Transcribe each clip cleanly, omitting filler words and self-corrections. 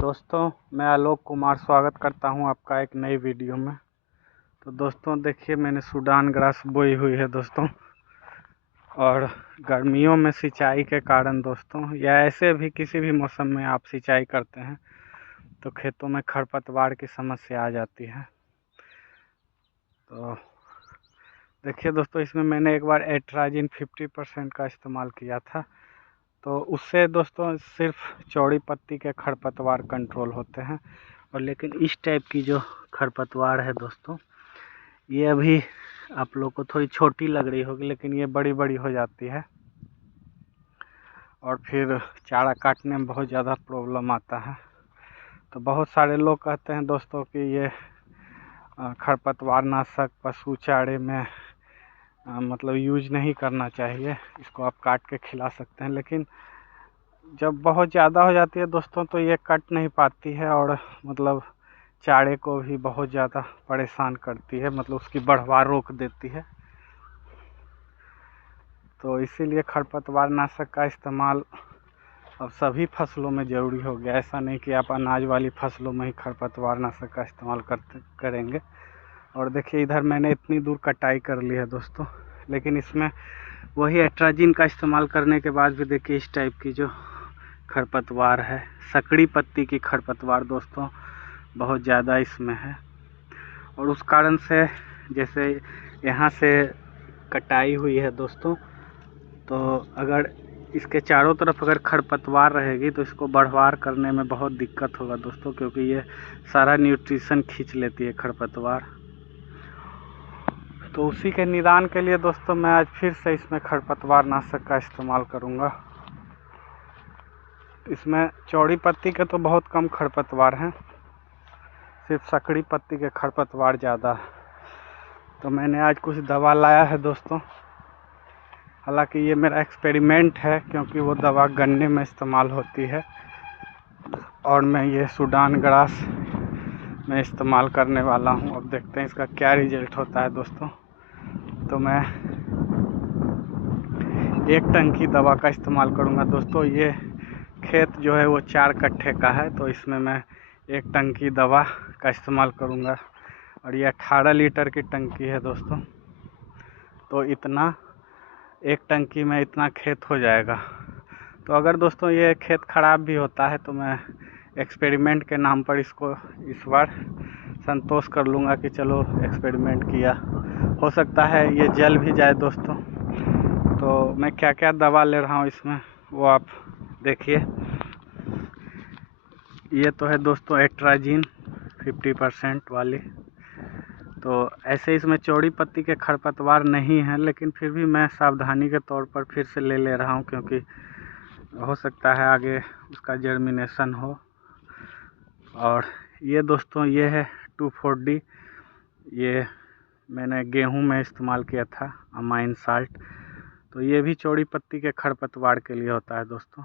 दोस्तों, मैं आलोक कुमार स्वागत करता हूं आपका एक नई वीडियो में। तो दोस्तों देखिए, मैंने सूडान ग्रास बोई हुई है दोस्तों। और गर्मियों में सिंचाई के कारण दोस्तों, या ऐसे भी किसी भी मौसम में आप सिंचाई करते हैं तो खेतों में खरपतवार की समस्या आ जाती है। तो देखिए दोस्तों, इसमें मैंने एक बार एट्राजिन 50% का इस्तेमाल किया था। तो उससे दोस्तों सिर्फ चौड़ी पत्ती के खरपतवार कंट्रोल होते हैं। और लेकिन इस टाइप की जो खरपतवार है दोस्तों, ये अभी आप लोग को थोड़ी छोटी लग रही होगी, लेकिन ये बड़ी बड़ी हो जाती है और फिर चारा काटने में बहुत ज़्यादा प्रॉब्लम आता है। तो बहुत सारे लोग कहते हैं दोस्तों कि ये खरपतवार नाशक पशु चारे में मतलब यूज नहीं करना चाहिए, इसको आप काट के खिला सकते हैं। लेकिन जब बहुत ज़्यादा हो जाती है दोस्तों, तो ये कट नहीं पाती है और मतलब चारे को भी बहुत ज़्यादा परेशान करती है, मतलब उसकी बढ़वार रोक देती है। तो इसीलिए खरपतवार नाशक का इस्तेमाल अब सभी फसलों में ज़रूरी हो गया। ऐसा नहीं कि आप अनाज वाली फसलों में ही खरपतवार नाशक का इस्तेमाल करेंगे। और देखिए, इधर मैंने इतनी दूर कटाई कर ली है दोस्तों, लेकिन इसमें वही एट्राजिन का इस्तेमाल करने के बाद भी देखिए इस टाइप की जो खरपतवार है, सकड़ी पत्ती की खरपतवार दोस्तों बहुत ज़्यादा इसमें है। और उस कारण से जैसे यहाँ से कटाई हुई है दोस्तों, तो अगर इसके चारों तरफ अगर खरपतवार रहेगी तो इसको बढ़वार करने में बहुत दिक्कत होगा दोस्तों, क्योंकि ये सारा न्यूट्रिशन खींच लेती है खरपतवार। तो उसी के निदान के लिए दोस्तों मैं आज फिर से इसमें खरपतवार नाशक का इस्तेमाल करूँगा। इसमें चौड़ी पत्ती के तो बहुत कम खरपतवार हैं, सिर्फ सकड़ी पत्ती के खरपतवार ज़्यादा है। तो मैंने आज कुछ दवा लाया है दोस्तों। हालांकि ये मेरा एक्सपेरिमेंट है, क्योंकि वो दवा गन्ने में इस्तेमाल होती है और मैं ये सूडान ग्रास में इस्तेमाल करने वाला हूँ। अब देखते हैं इसका क्या रिजल्ट होता है दोस्तों। तो मैं 1 टंकी दवा का इस्तेमाल करूँगा दोस्तों। ये खेत जो है वो 4 कट्ठे का है, तो इसमें मैं 1 टंकी दवा का इस्तेमाल करूँगा। और ये 18 लीटर की टंकी है दोस्तों। तो इतना 1 टंकी में इतना खेत हो जाएगा। तो अगर दोस्तों ये खेत ख़राब भी होता है तो मैं एक्सपेरिमेंट के नाम पर इसको इस बार संतोष कर लूँगा कि चलो एक्सपेरिमेंट किया, हो सकता है ये जल भी जाए दोस्तों। तो मैं क्या क्या दवा ले रहा हूँ इसमें वो आप देखिए। ये तो है दोस्तों एट्राजिन 50% वाली। तो ऐसे इसमें चौड़ी पत्ती के खरपतवार नहीं है, लेकिन फिर भी मैं सावधानी के तौर पर फिर से ले रहा हूँ, क्योंकि हो सकता है आगे उसका जर्मिनेशन हो। और ये दोस्तों ये है 2,4-D। ये मैंने गेहूं में इस्तेमाल किया था, अमाइन साल्ट। तो ये भी चौड़ी पत्ती के खरपतवार के लिए होता है दोस्तों।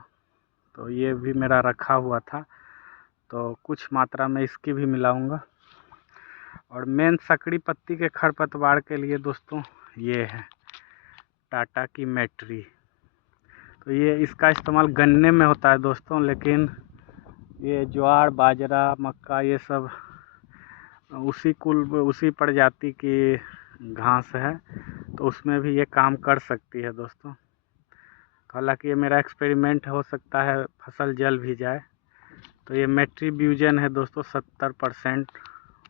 तो ये भी मेरा रखा हुआ था, तो कुछ मात्रा में इसकी भी मिलाऊंगा। और मेन सकड़ी पत्ती के खरपतवार के लिए दोस्तों ये है टाटा की मैट्री। तो ये इसका इस्तेमाल गन्ने में होता है दोस्तों, लेकिन ये ज्वार बाजरा मक्का ये सब उसी प्रजाति की घास है, तो उसमें भी ये काम कर सकती है दोस्तों। हालांकि ये मेरा एक्सपेरिमेंट हो सकता है फसल जल भी जाए। तो ये मेट्रीब्यूजन है दोस्तों 70%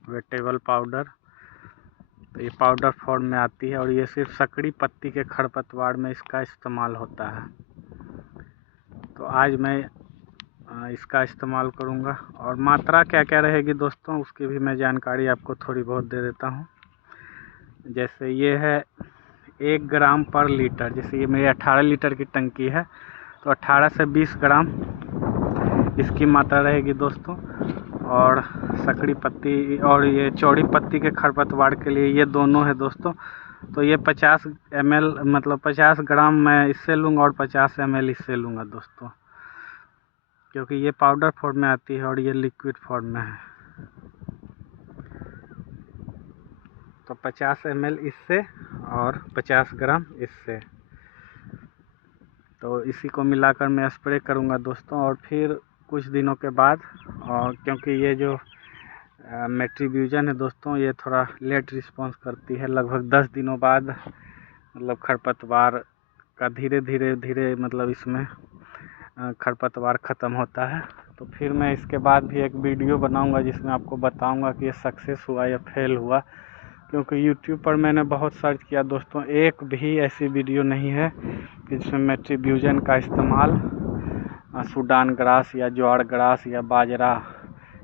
वेटेबल पाउडर। तो ये पाउडर फॉर्म में आती है और ये सिर्फ सकड़ी पत्ती के खरपतवार में इसका इस्तेमाल होता है। तो आज मैं इसका इस्तेमाल करूंगा। और मात्रा क्या क्या रहेगी दोस्तों उसकी भी मैं जानकारी आपको थोड़ी बहुत दे देता हूं। जैसे ये है 1 ग्राम पर लीटर। जैसे ये मेरी 18 लीटर की टंकी है, तो 18 से 20 ग्राम इसकी मात्रा रहेगी दोस्तों। और सकड़ी पत्ती और ये चौड़ी पत्ती के खरपतवार के लिए ये दोनों है दोस्तों। तो ये 50 ml मतलब 50 ग्राम मैं इससे लूँगा और 50 ml इससे लूँगा दोस्तों, क्योंकि ये पाउडर फॉर्म में आती है और ये लिक्विड फॉर्म में है। तो 50 ml इससे और 50 ग्राम इससे, तो इसी को मिलाकर मैं स्प्रे करूँगा दोस्तों। और फिर कुछ दिनों के बाद। और क्योंकि ये जो मेट्रीब्यूजन है दोस्तों, ये थोड़ा लेट रिस्पॉन्स करती है। लगभग 10 दिनों बाद मतलब खरपतवार का धीरे धीरे मतलब इसमें खरपतवार ख़त्म होता है। तो फिर मैं इसके बाद भी एक वीडियो बनाऊंगा जिसमें आपको बताऊंगा कि ये सक्सेस हुआ या फेल हुआ। क्योंकि यूट्यूब पर मैंने बहुत सर्च किया दोस्तों, एक भी ऐसी वीडियो नहीं है जिसमें मेट्रीब्यूजन का इस्तेमाल सूडान ग्रास या ज्वार ग्रास या बाजरा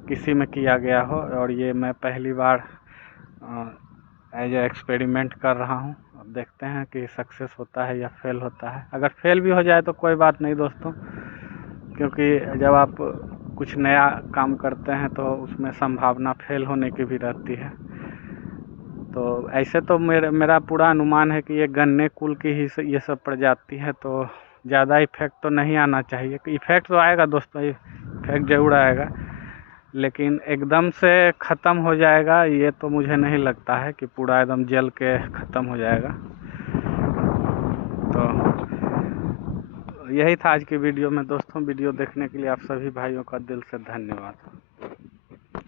किसी में किया गया हो। और ये मैं पहली बार एज ए एक्सपेरिमेंट कर रहा हूँ। अब देखते हैं कि सक्सेस होता है या फेल होता है। अगर फेल भी हो जाए तो कोई बात नहीं दोस्तों, क्योंकि जब आप कुछ नया काम करते हैं तो उसमें संभावना फेल होने की भी रहती है। तो ऐसे तो मेरा पूरा अनुमान है कि ये गन्ने कुल की ही ये सब प्रजाति है, तो ज़्यादा इफेक्ट तो नहीं आना चाहिए। इफेक्ट तो आएगा दोस्तों, इफेक्ट ज़रूर आएगा, लेकिन एकदम से ख़त्म हो जाएगा ये तो मुझे नहीं लगता है कि पूरा एकदम जल के ख़त्म हो जाएगा। तो यही था आज की वीडियो में दोस्तों। वीडियो देखने के लिए आप सभी भाइयों का दिल से धन्यवाद।